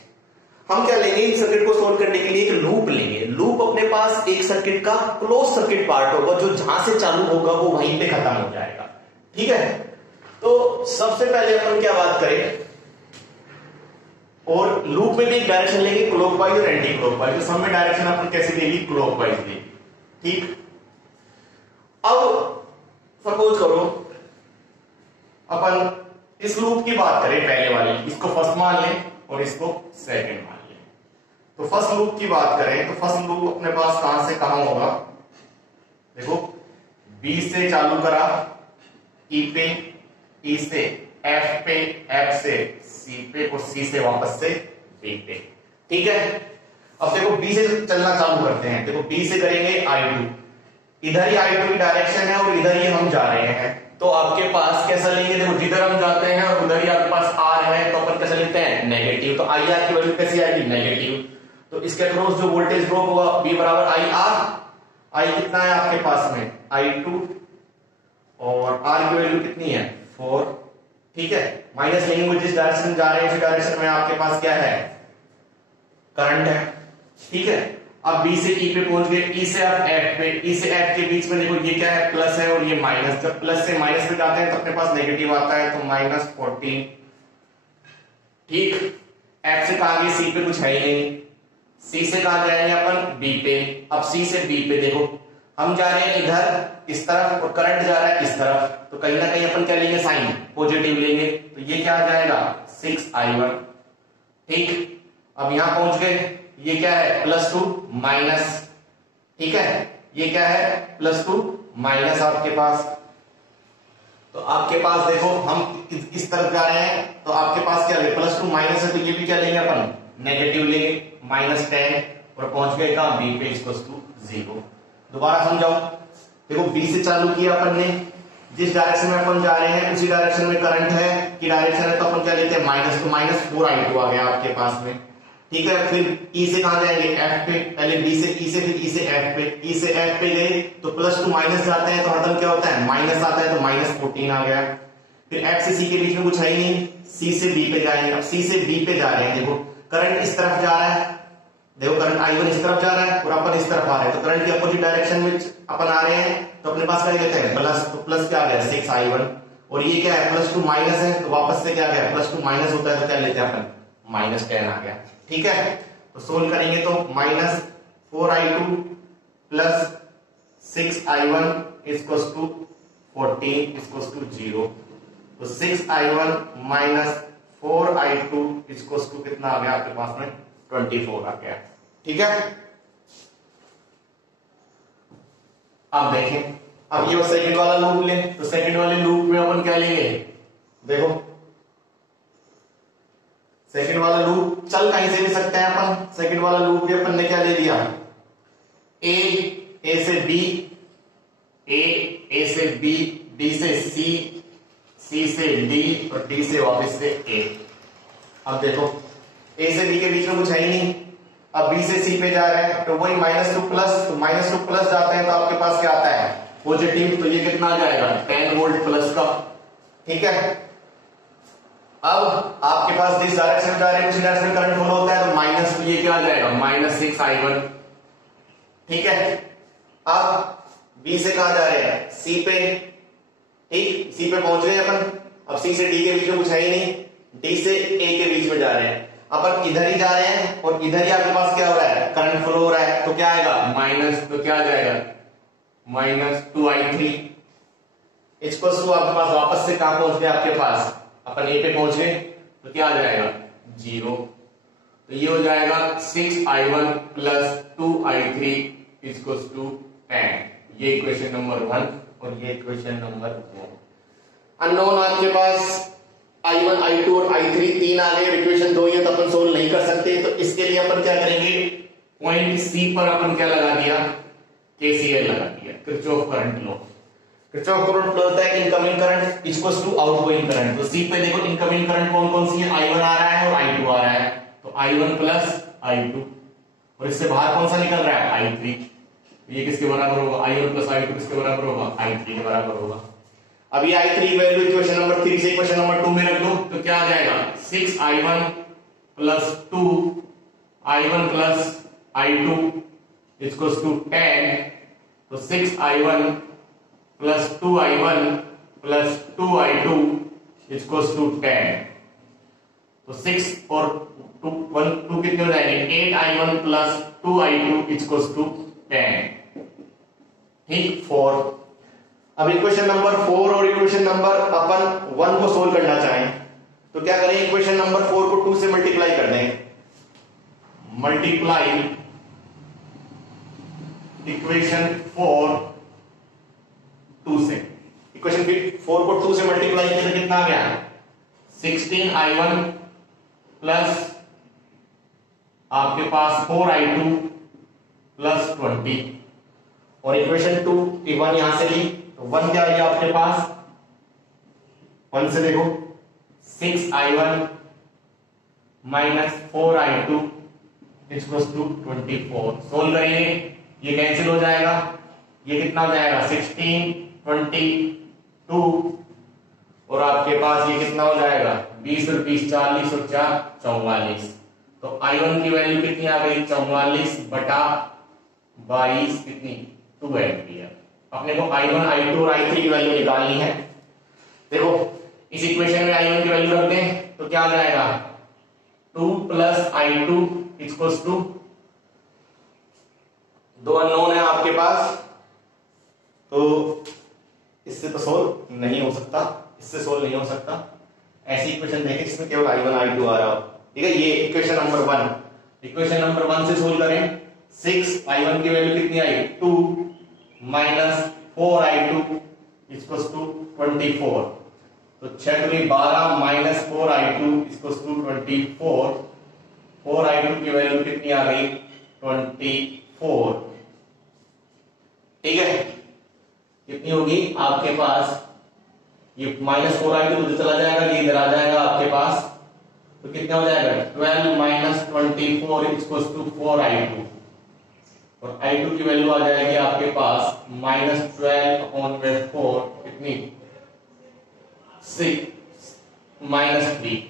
हम क्या लेंगे, इस सर्किट को सोल्व करने के लिए एक लूप लेंगे। लूप अपने पास एक सर्किट का क्लोज सर्किट पार्ट होगा, जो जहां से चालू होगा वो वहीं पे खत्म हो जाएगा। ठीक है, तो सबसे पहले अपन क्या बात करें, और लूप में भी एक डायरेक्शन लेंगे, क्लॉकवाइज और एंटी क्लॉकवाइज। तो सब में डायरेक्शन अपन कैसे लेंगे, क्लॉकवाइज लेंगे। ठीक, अब सपोज करो अपन इस लूप की बात करें, पहले वाले, इसको फर्स्ट मान लें और इसको सेकंड मान लें। तो फर्स्ट लूप की बात करें तो फर्स्ट लूप अपने पास कहां से कहां होगा, देखो बी से चालू करा, ई पे, ई से एफ पे, एफ से सी पे, और सी से वापस से बी पे। ठीक है, अब देखो बी से चलना चालू करते हैं। देखो बी से करेंगे I2, इधर ही I2 की डायरेक्शन है और इधर ही हम जा रहे हैं, तो आपके पास कैसा लेंगे, देखो जिधर हम जाते हैं और उधर ही आपके पास R है, तो अपन कैसा लिखते हैं नेगेटिव। तो IR की वैल्यू कैसी आएगी, नेगेटिव। तो इसके अक्रॉस जो वोल्टेज ड्रॉप होगा V बराबर IR, I कितना है आपके पास में I2 और R की वैल्यू कितनी है 4, ठीक है। माइनस लेंगे जिस डायरेक्शन में जा रहे हैं उस डायरेक्शन में आपके पास क्या है, करंट है, ठीक है। अब B से E पे पहुंच गए, E से आप F पे, E से F के बीच में देखो ये क्या है, प्लस है और ये माइनस। जब प्लस से माइनस पे जाते हैं तो अपने पास नेगेटिव आता है, तो -14, ठीक। F से कहा गया C पे कुछ है ही नहीं, C से कहा जाएंगे अपन B पे। अब C से B पे देखो हम जा रहे हैं इधर इस तरफ और करंट जा रहा है इस तरफ, तो कहीं ना कहीं अपन क्या लेंगे, साइन पॉजिटिव लेंगे, तो ये क्या आ जाएगा 6I1, ठीक। अब यहां पहुंच गए, ये क्या है +2 माइनस, ठीक है, ये क्या है +2 माइनस आपके पास। तो आपके पास देखो हम इस तरफ जा रहे हैं, तो आपके पास क्या है +2 माइनस है, तो ये भी क्या लेंगे अपन नेगेटिव लेंगे, -10 और पहुंच गए कहां B पे =0। दोबारा समझाओ, देखो B से चालू किया अपन ने, जिस डायरेक्शन में अपन जा रहे हैं उसी डायरेक्शन में करंट है की डायरेक्शन है, तो अपन क्या लेते हैं माइनस, तो -4I2 आ गया आपके पास में, ठीक है। फिर E से कहां जाएंगे F पे, पहले B से E से फिर E से F पे, E से F पे गए तो +2 माइनस जाते हैं तो हरदम क्या होता है माइनस आता है, तो -14 आ गया। फिर F से C के बीच में कुछ है ही नहीं, C से B पे जाएंगे। अब C से B पे जा रहे हैं, देखो करंट इस तरफ जा रहा है, देखो करंट I1 इस तरफ जा रहा है और अपन इस तरफ आ रहे हैं, तो करंट की अपोजिट डायरेक्शन में अपन आ रहे हैं, तो अपने पास क्या लेते हैं प्लस, तो प्लस क्या आ गया 6I1 और ये क्या है +2 माइनस है, तो वापस से क्या गया +2 माइनस होता है, तो क्या लेते हैं अपन -10 आ गया, ठीक है। तो सोल्व करेंगे तो -4I2 प्लस 6I1 14 0, तो 6I1 -4I2 कितना आ गया आपके पास में 24 आ गया, ठीक है। अब देखें, अब ये सेकंड वाला लूप ले, तो सेकंड वाले लूप में अपन क्या लेंगे, देखो सेकंड वाला लूप चल कहीं से भी सकते हैं अपन। सेकंड वाला लूप भी अपन ने क्या ले लिया, ए से बी, ए से बी, बी से सी, सी से डी और डी से वापस से ए। अब देखो ए से बी के बीच में कुछ है ही नहीं, अब बी से सी पे जा रहे हैं तो वही -2 प्लस, तो -2 प्लस जाते हैं तो आपके पास क्या आता है पॉजिटिव, तो ये कितना आ जाएगा 10 वोल्ट प्लस का, ठीक है। अब आपके पास जिस डायरेक्शन में जा रहे हैं उसी डायरेक्शन में करंट फ्लो होता है, तो माइनस, तो ये क्या आ जाएगा -6I1, ठीक है। अब बी से कहा जा रहे हैं सी पे, ठीक, सी पे पहुंच गए अपन। अब सी से डी के बीच में कुछ है ही नहीं, डी से ए के बीच में जा रहे हैं, अपन इधर ही जा रहे हैं और इधर ही आपके पास क्या हो रहा है करंट फ्लो हो रहा है, तो क्या आएगा माइनस, तो क्या आ जाएगा -2I3 आपके पास वापस से कहां पहुंच गए, आपके पास अपन ए पे पहुंच गए, तो क्या आ जाएगा 0, तो ये हो जाएगा 6I1 प्लस 2I3 10। ये इक्वेशन नंबर 1 और ये इक्वेशन नंबर 2। अननोन आपके पास I1, I2 और I3 तीन आ गए, इक्वेशन 2 ये तो अपन सोल्व नहीं कर सकते, तो इसके लिए अपन क्या करेंगे, पॉइंट सी पर अपन क्या लगा दिया, KCL लगा दिया, Kirchhoff current law. Kirchhoff current law होता है incoming current equals to outgoing current. तो सी पे देखो इनकमिंग करंट कौन कौन सी है, I1 आ रहा है और I2 आ रहा है, तो I1 प्लस I2 और इससे बाहर कौन सा निकल रहा है I3, ये किसके बराबर होगा, I1 प्लस I2 किसके बराबर होगा, I3 के बराबर होगा। अब ये I3 वैल्यू इक्वेशन नंबर 3 से इक्वेशन नंबर 2 में रख लो, तो क्या आ जाएगा 6I1 plus 2I1 plus I2 equals to 10, तो 6I1 plus 2I1 plus 2I2 equals to 10, तो 6 और 2 कितने हो जाएंगे 8I1 plus 2I2 equals to 10, ठीक 4। अब इक्वेशन नंबर 4 और इक्वेशन नंबर अपन 1 को सोल्व करना चाहें तो क्या करें, इक्वेशन नंबर 4 को 2 से मल्टीप्लाई कर दें, मल्टीप्लाई इक्वेशन 4 2 से, इक्वेशन 4 को 2 से मल्टीप्लाई किया तो कितना आ गया 16I1 प्लस आपके पास 4i2 प्लस 20 और इक्वेशन 2 1 यहां से ली तो 1 क्या आ गया आपके पास 1 से देखो 6i1 minus 4i2 equals to 24। Solve करेंगे ये कैंसिल हो जाएगा, ये कितना हो जाएगा 16 22 और आपके पास ये कितना हो जाएगा 20 और 20 40 और 4 44। तो i1 की वैल्यू कितनी आ गई 44 बटा 22 कितनी 2 एम्पियर। अपने को i1 i2 और i3 की वैल्यू निकालनी है। देखो इस इक्वेशन में i1 की वैल्यू रख दें तो क्या आ जाएगा 2 plus i2 equals to 2 unknown है आपके पास, तो इससे तो सोल्व नहीं हो सकता, इससे सोल्व नहीं हो सकता। ऐसी इक्वेशन देखें जिसमें केवल i1 i2 आ रहा हो, ठीक है। ये इक्वेशन नंबर 1, इक्वेशन नंबर 1 से सोल्व करें। 6 i1 की वैल्यू कितनी आई 2 माइनस 4i2 इक्वल्स टू 24। तो 6 दूनी 12 minus 4i2 equals to 24। 4i2 की वैल्यू कितनी आ गई 24, ठीक है। कितनी होगी आपके पास ये माइनस 4i2 उधर चला जाएगा, ये इधर आ जाएगा आपके पास, तो कितना हो जाएगा 12 माइनस 24 इक्वल्स टू 4i2 और i2 की वैल्यू आ जाएगी आपके पास माइनस 12 ऑन में 4 कितनी 6 माइनस 3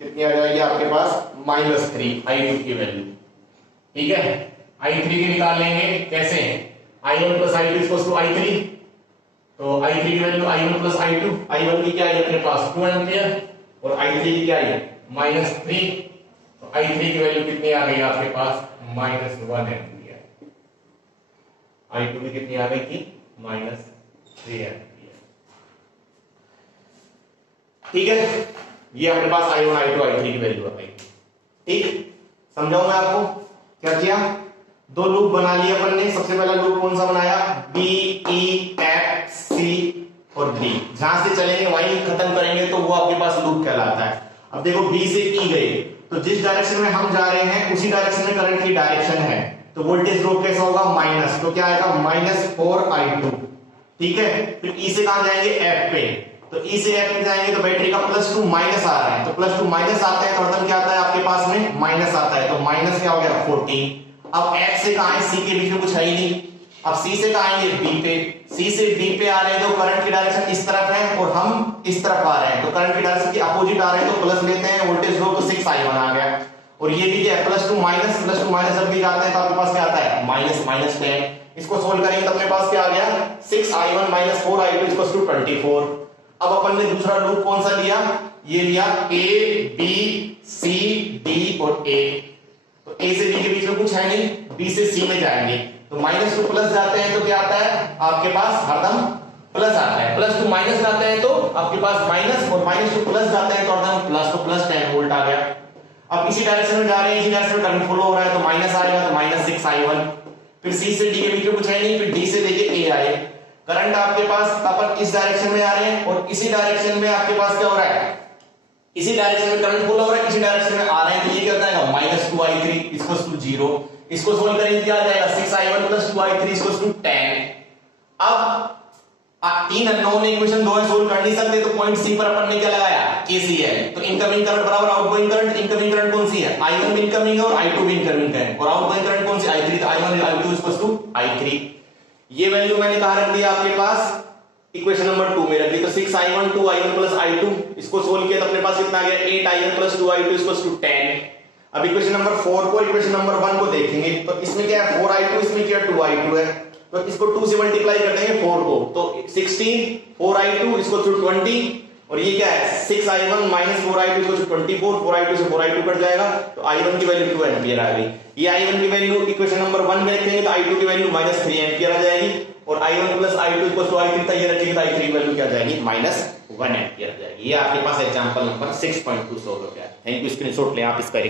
कितनी आ जाएगी आपके पास -3 i2 की वैल्यू, ठीक है। i3 की निकाल लेंगे कैसे i1 plus i2 equals to i3, तो i3 की value i1 plus i2, i1 की क्या है अपने पास 2 एम्पियर और i3 की क्या है -3, तो i3 की वैल्यू कितनी आ गई आपके पास -1 एम्पियर। i2 की कितनी आ गई थी -3 एम्पियर, ठीक है। ये अपने पास i1 i2 i3 की वैल्यू आ गई, ठीक। समझाऊं मैं आपको क्या किया, 2 लूप बना लिए अपन ने। सबसे पहला लूप कौन सा बनाया B E F C और D, जहां से चलेंगे वहीं खत्म करेंगे तो वो आपके पास लूप कहलाता है। अब देखो B से E गए तो जिस डायरेक्शन में हम जा रहे हैं उसी डायरेक्शन में करंट की डायरेक्शन है, तो वोल्टेज ड्रॉप कैसा होगा माइनस, तो क्या आएगा -4i2, ठीक है। फिर E से कहां जाएंगे F पे, तो E से F पे जाएंगे तो बैटरी का +2 माइनस आ रहा है, तो +2 माइनस आता है तो मतलब क्या आता है आपके पास में माइनस आता है, तो माइनस क्या हो गया 14। अब F से कहां है C के बीच में कुछ है ही नहीं, अब C से कहां आएंगे B पे, C से B पे आ रहे हैं तो करंट की डायरेक्शन इस तरफ है और हम इस तरफ आ रहे हैं, तो करंट की डायरेक्शन की अपोजिट आ रहे हैं तो प्लस लेते हैं, वोल्टेज ड्रॉप तो 6i1 आ गया। और ये भी क्या है +2 माइनस जब भी जाते हैं तो आपके पास क्या आता है -10। इसको सोल्व करेंगे तो अपने पास क्या आ गया 6i1 minus 4i2 equals to 24। अब अपन ने दूसरा लूप कौन सा लिया, ये लिया A B C D और A, तो A से B के बीच में कुछ है नहीं, B से C में जाएंगे तो माइनस टू प्लस जाते हैं तो क्या आता है आपके पास हरदम प्लस आता है, +2 माइनस जाते हैं तो आपके पास माइनस और -2 प्लस जाते हैं तो हरदम प्लस, तो प्लस 10 वोल्ट आ गया। अब इसी डायरेक्शन में जा रहे हैं, इसी डायरेक्शन में करंट फ्लो हो रहा है तो माइनस आएगा तो -6i1। फिर C से D के बीच में कुछ है नहीं, फिर D से देखिए A आए, करंट आपके पास अपन इस डायरेक्शन में आ रहे हैं और इसी डायरेक्शन में आपके पास क्या हो रहा है, इसी डायरेक्शन में करंट फ्लो हो रहा है, इसी डायरेक्शन में आ रहे हैं तो ये क्या होता है -2i3 इक्वल्स टू 0। इसको सोल्व करेंगे क्या आ जाएगा 6i1 plus 2i3 equals to 10। अब 3 अननोन इक्वेशन 2 है, सोल्व कर नहीं सकते तो पॉइंट C पर अपन ने क्या लगाया KCL, तो इनकमिंग करंट बराबर आउटगोइंग करंट। इनकमिंग करंट कौन सी है i1 भी इनकमिंग है और i2 भी इनकमिंग है, और आउटगोइंग करंट कौन सी i3, तो i1 i2 equals to i3। ये वैल्यू मैंने कहां रख दिया आपके पास इक्वेशन नंबर 2 में रख दी, तो 6i1 2i1 प्लस i2, इसको सोल्व किया तो अपने पास कितना आ गया 8i1 plus 2i2 equals to 10। अब इक्वेशन नंबर 4 को इक्वेशन नंबर 1 को देखेंगे तो इसमें क्या है 4i2, इसमें क्या 2i2 है, तो इसको 2 से मल्टीप्लाई कर देंगे 4 को, तो 16 4i2 इक्वल्स टू 20 और ये क्या है 6i1 minus 4i2 equals to 24, 4i2 से 4i2 कट जाएगा तो i1 की वैल्यू 2 एम्पियर आ गई। ये i1 की वैल्यू इक्वेशन नंबर 1 में रखेंगे तो i2 की वैल्यू -3 एम्पियर आ जाएगी और i1 plus i2 equals to i3 था, ये रखेंगे तो i3 की वैल्यू क्या आ जाएगी -1 एम्पियर आ जाएगी। ये आपके पास एग्जांपल नंबर 6.2 सोल्व हो गया। थैंक यू, स्क्रीनशॉट लें आप इसका।